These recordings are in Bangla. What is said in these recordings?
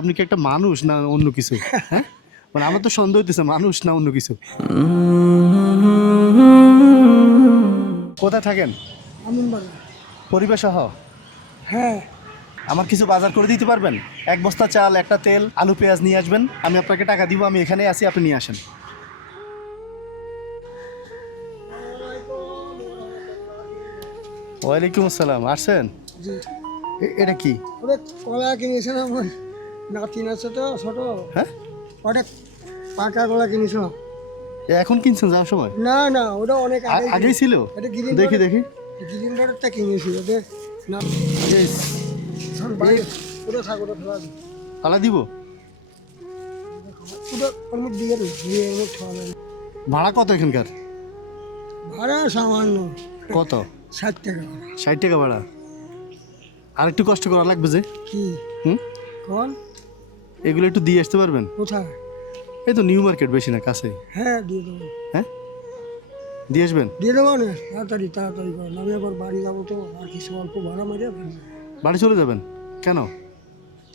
আপনি কি একটা মানুষ না অন্য কিছু? হ্যাঁ, মানে আমার তো সন্দেহ হইতেছে মানুষ না অন্য কিছু। কোথায় থাকেন? আমিনবাজার। পরিবার সহ? হ্যাঁ, আমার কিছু বাজার করে দিতে পারবেন? এক বস্তা চাল, একটা তেল, আলু পেঁয়াজ নিয়ে আসবেন। আমি আপনাকে টাকা দিব, আমি এখানে আছি, আপনি নিয়ে আসেন। ওয়ালাইকুম আসসালাম। আসছেন? জি। এটা কি? ওটা কলা কিনেছিলাম, আমার নাতিন আছে তো ছোট। হ্যাঁ, ওটা পাকা কলা কিনেছিলাম। এখন কিনছেন যাওয়ার সময়? না না, ওটা অনেক আগেই ছিল। এটা গ্রিন দেখি দেখি। গ্রিন বোর্ডেরটা কিনেছি ওটা। না Yes. বাইরে ওটা থাক, ওটা ফেলা দিই। তালা দিব? ওটা ওর মধ্যে দিয়ে দিই, দিয়ে ওর মধ্যে ফেলা দিই। ভাড়া কত এখানকার? ভাড়া সামান্য কত? 60 টাকা। 60 টাকা ভাড়া? আর একটু কষ্ট করা লাগবে যে। কি হুম, কোন এগুলো একটু দিয়ে আসতে পারবেন? কোথায়? এই তো নিউ মার্কেট, বেশি না, কাছেই। হ্যাঁ, দিয়ে দেবো। হ্যাঁ, দিয়ে আসবেন? দিয়ে দেবো না, তাড়াতাড়ি তাড়াতাড়ি করেন। আমি আবার বাড়ি যাবো তো, আর কিছু অল্প ভাড়া মারিয়ে বাড়ি চলে যাবেন কেন?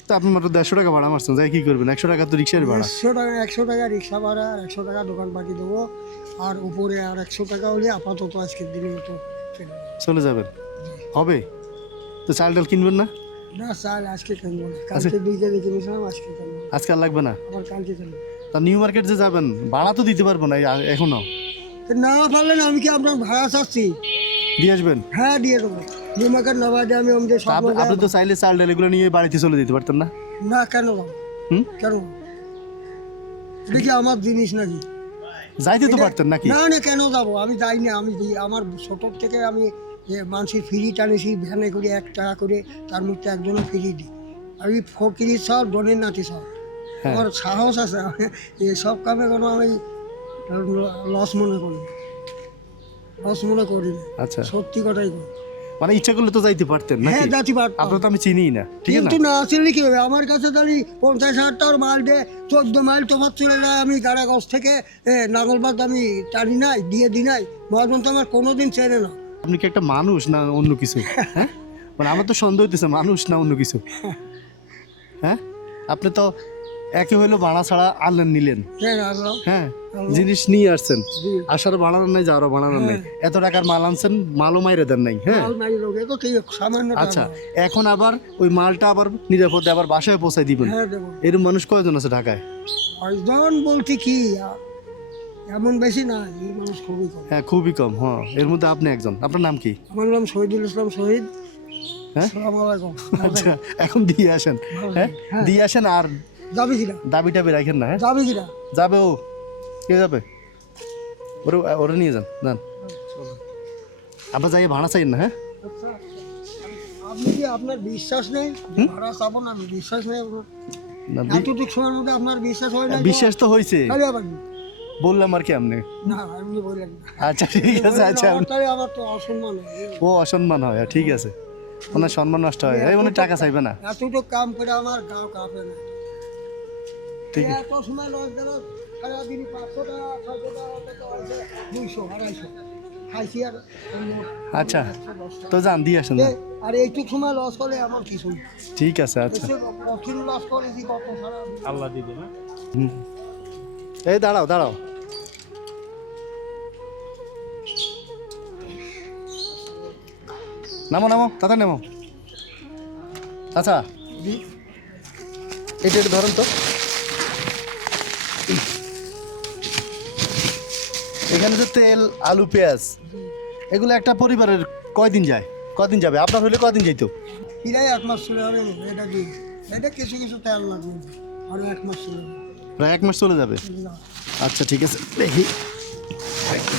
তো আপনি মাত্র 150 টাকা ভাড়া মারছেন, যাই কি করবেন? 100 টাকা তো রিক্সার ভাড়া। 100 টাকা রিক্সা ভাড়া, আর 100 টাকা দোকান পাঠি দেবো, আর উপরে আর 100 টাকা হলে আপাতত আজকের দিনের মতো চলে যাবে। চলে যাবেন? হবে তো। চাল ডাল কিনবেন না? না, চাল আজকে কিনবো না, কালকে 2 কেজি কিনেছিলাম, আজকে কিনবো না। আজকে আর লাগবে না? আবার কালকে কিনবো। তা নিউ মার্কেট যে যাবেন, ভাড়া তো দিতে পারবো না এখনো। না পারলেন আমি কি আপনার ভাড়া চাচ্ছি? দিয়ে আসবেন? হ্যাঁ, দিয়ে দেবো। নিমাকের নবাজে আমি যে তা সব আপনি তো চাইলে চাল ডাল এগুলো নিয়ে বাড়িতে চলে যেতে পারতেন না? না, কেন যাবো? হুম, কেন? এটা কি আমার জিনিস নাকি? যাইতে তো পারতেন নাকি? না না, কেন যাবো? আমি যাই না। আমি আমার ছোট থেকে আমি মানুষের ফ্রি টানেছি, ভ্যানে করে 1 টাকা করে, তার মধ্যে একজনে ফ্রি দিই। আমি ফকিরি সব ডনের নাতি সব। হ্যাঁ। আমার সাহস আছে, সব কামে কোনো আমি লস মনে করি না। লস মনে করি না, আচ্ছা, সত্যি কথাই করি। মানে ইচ্ছা করলে তো যাইতে পারতেন নাকি? হ্যাঁ, যাচ্ছি পারতাম। আপনার তো আমি চিনি না, ঠিক আছে? কিন্তু না আসলে কি হবে, আমার কাছে তাহলে 50,000 টাকার মাল দিয়ে 14 মাইল তোমার চলে যায়। আমি গাড়াগঞ্জ থেকে নাঙ্গলবাদ আমি টানি নাই, দিয়ে দিই নাই। মহাজন তো আমার কোনোদিন ছেড়ে না। আপনি কি একটা মানুষ না অন্য কিছু? হ্যাঁ, মানে আমার তো সন্দেহ হইতেছে মানুষ না অন্য কিছু। হ্যাঁ, আপনি তো একে হইলো ভাড়া ছাড়া আনলেন নিলেন। হ্যাঁ, আল্লাহ। হ্যাঁ, জিনিস নিয়ে আসছেন, জি। আসার বাড়ানোর নাই, যাওয়ারও বাড়ানোর নাই। এত টাকার মাল আনছেন, মালও মাইরে দেন নাই। হ্যাঁ, মাল নাই লোকে তো ঠিক সামান্য টাকা। আচ্ছা, এখন আবার ওই মালটা আবার নিরাপদে আবার বাসায় পৌঁছায় দিবেন। হ্যাঁ, দেবো। এরকম মানুষ কয়জন আছে ঢাকায়? কয়জন বলতে কি, এমন বেশি না, এই মানুষ খুবই কম। হ্যাঁ, খুবই কম। হ্যাঁ, এর মধ্যে আপনি একজন। আপনার নাম কি? আমার নাম শহীদুল ইসলাম শহীদ। হ্যাঁ, আসসালামু আলাইকুম। আচ্ছা, এখন দিয়ে আসেন। হ্যাঁ, হ্যাঁ। দিয়ে আসেন। আর যাবে কিনা? দাবি টাবি রাখেন না। হ্যাঁ, যাবে কিনা? যাবে। ও কে যাবে? ওরে ওরে নিয়ে যান, যান। আবার যাই ভাড়া চাইন না। হ্যাঁ, আচ্ছা, আপনি কি, আপনার বিশ্বাস নেই? ভাড়া চাবো না, আমি বিশ্বাস নেই আপনার? না, এতটুকু সময়ের মধ্যে আপনার বিশ্বাস হয় না? বিশ্বাস তো হয়েছে, তাহলে আবার কি? বললাম আর কি আপনি। না, এমনি বললেন না। আচ্ছা, ঠিক আছে। আচ্ছা, তাহলে আমার তো অসম্মান হয়। ও অসম্মান হয়? ঠিক আছে, ওনার সম্মান নষ্ট হয়। এই উনি টাকা চাইবে না। এতটুকু কাম করে আমার গাও কাঁপে না। ঠিক আছে, এত সময় লস গেল, সারাদিন 500 টাকা 600 টাকা হয়েছে, 200 250 খাইছি। আর আচ্ছা, তো যান দিয়ে আসেন। যান। আর এইটুক সময় লস করলে এমন কিছু না। ঠিক আছে, আচ্ছা। এসে কঠিন লস করেছি কত সারা। আল্লাহ দিবে না। হুম, এই দাঁড়াও দাঁড়াও। নামো নামো, তাড়াতাড়ি নামো। আচ্ছা, এটা একটু ধরেন তো। এখানে যে তেল, আলু, পেঁয়াজ, এগুলো একটা পরিবারের কয়দিন যায়? কদিন যাবে? আপনার হলে কদিন যাইতো? এরাই 1 মাস চলে যাবে। এটা কি, এটা কিছু কিছু তেল লাগবে, আর 1 মাস চলে যাবে। প্রায় 1 মাস চলে যাবে। না, আচ্ছা, ঠিক আছে, দেখি।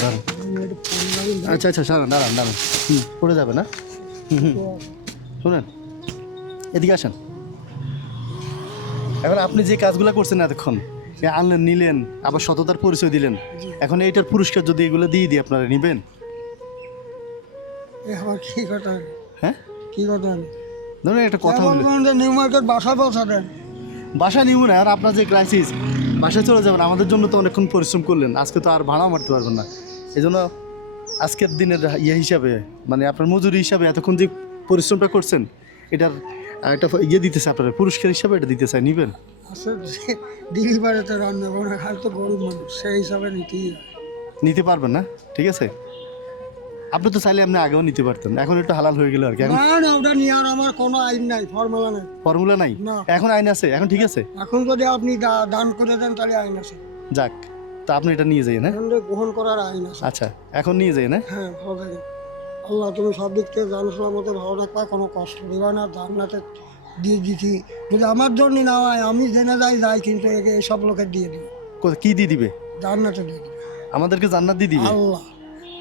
দাঁড়ান। এটা ফোন লাগাই না। আচ্ছা আচ্ছা, দাঁড়ান দাঁড়ান দাঁড়ান। পড়ে যাবে না? তো শুনেন, এদিকে আসেন। এখন আপনি যে কাজগুলো করছেন এতক্ষণ, আনলেন নিলেন, আবার সততার পরিচয় দিলেন, এখন এইটার পুরস্কার যদি এগুলো দিয়ে দিই, আপনারা নিবেন? এ আবার কি কথা? হ্যাঁ, কি কথা? ধরুন একটা কথা বলি, নিউ মার্কেট বাসা পৌঁছা দেন। বাসা নিব না। আর আপনার যে ক্রাইসিস, বাসায় চলে যাবেন। আমাদের জন্য তো অনেকক্ষণ পরিশ্রম করলেন, আজকে তো আর ভাড়া মারতে পারবেন না। এই জন্য আজকের দিনের ইয়ে হিসাবে, মানে আপনার মজুরি হিসাবে এতক্ষণ যে পরিশ্রমটা করছেন, এটার আর একটা ইয়ে দিতেছে আপনার পুরস্কার হিসাবে, এটা দিতে চাই, নিবেন? আসলে দিলি পারে তো রান্না বান্না খাই তো গরিব মানুষ, সেই হিসাবে নিতেই হয়। নিতে পারবেন না, ঠিক আছে। আপনি তো চাইলে আপনি আগেও নিতে পারতেন, এখন একটু হালাল হয়ে গেল আর কি। এখন না না, ওটা নিয়ে আর আমার কোনো আইন নাই, ফর্মুলা নাই। ফর্মুলা নাই, না। এখন আইন আছে, এখন ঠিক আছে। এখন যদি আপনি দান করে দেন তাহলে আইন আছে, যাক, তা আপনি এটা নিয়ে যাই না? এখন যে গ্রহণ করার আইন আছে। আচ্ছা, এখন নিয়ে যাই না? হ্যাঁ, ভালো থাকেন। আল্লাহ তুমি সব দিক থেকে জানো মতো ভালো রাখবা, কোনো কষ্ট দিবা না, জান্নাতে দিয়ে দিচ্ছি। যদি আমার জন্য না হয়, আমি জেনে যাই, কিন্তু একে সব লোকের দিয়ে দিই, কি দিয়ে দিবে? জান্নাতে দিয়ে দিই। আমাদেরকে জান্নাত দিয়ে দিবে? আল্লাহ,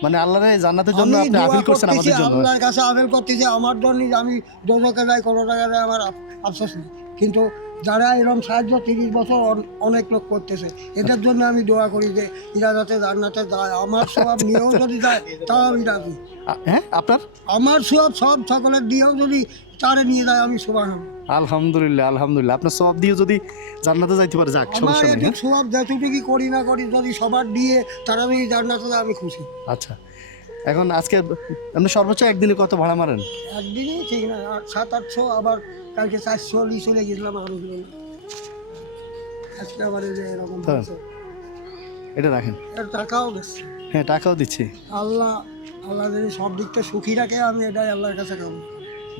মানে আল্লাহর এই জান্নাতের জন্য আমি আপনি দোয়া আপিল করছেন করতেছি, আমাদের জন্য? আল্লাহর কাছে আপিল করতেছি আমার জন্য, আমি দোজকে যাই, কোনো জায়গায় যাই, আমার আফসোস নেই। কিন্তু যারা এরকম সাহায্য 30 বছর অনেক লোক করতেছে, এদের জন্য আমি দোয়া করি যে এরা যাতে জান্নাতে যায়। আমার সব নিয়েও যদি যায় তাও আমি রাজি। হ্যাঁ, আপনার? আমার সব সকলের দিয়েও যদি তারে নিয়ে যায়, আমি সুবহানাল্লাহ। আলহামদুলিল্লাহ, আলহামদুলিল্লাহ। আপনার সব দিয়ে যদি জান্নাতে যাইতে পারে, যাক, আমার সমস্যা নেই। একটু সব যতটুকু করি না করি, যদি সবার দিয়ে তারা যদি জান্নাতে যায়, আমি খুশি। আচ্ছা, এখন আজকে আপনি সর্বোচ্চ একদিনে কত ভাড়া মারেন? একদিনই ঠিক না, 700-800, আবার কালকে 400 চলে গেছিলাম, আরো দিল না। আজকে আবার এই যে এরকম তো হয়েছে। এটা রাখেন। এর টাকাও গেছে। হ্যাঁ, টাকাও দিচ্ছি। আল্লাহ যদি সব দিকটা সুখী রাখে, আমি এটাই আল্লাহর কাছে কামনা।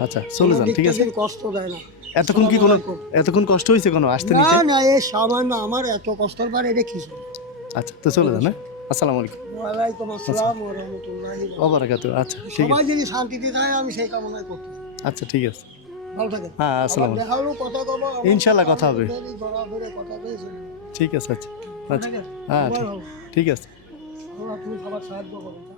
আচ্ছা, চলে যান, ঠিক আছে। কষ্ট দেয় না। এতক্ষণ কষ্ট হয়েছে কোনো আসতে না নিতে? না, এই সামান্য আমার এত কষ্টের পরে এটা কিছু। আচ্ছা, তো চলে যান। হ্যাঁ, আসসালামু আলাইকুম ওয়ালাইকুম আসসালাম ওয়া রাহমাতুল্লাহি ওয়া ওয়া বারাকাতুহু। আচ্ছা, ঠিক সবাই আছে। যদি শান্তিতে থাকে, আমি সেই কামনাই করতে। আচ্ছা, ঠিক আছে। ভালো থাকেন। হ্যাঁ, আসসালামু আলাইকুম। দেখা হলো, কথা কব, ইনশাআল্লাহ কথা হবে। কথা বলছেন। ঠিক আছে। আচ্ছা, আচ্ছা, ঠিক আছে। হ্যাঁ, ভালো। ঠিক আছে। আল্লাহ তুমি সবার সাহায্য করুন।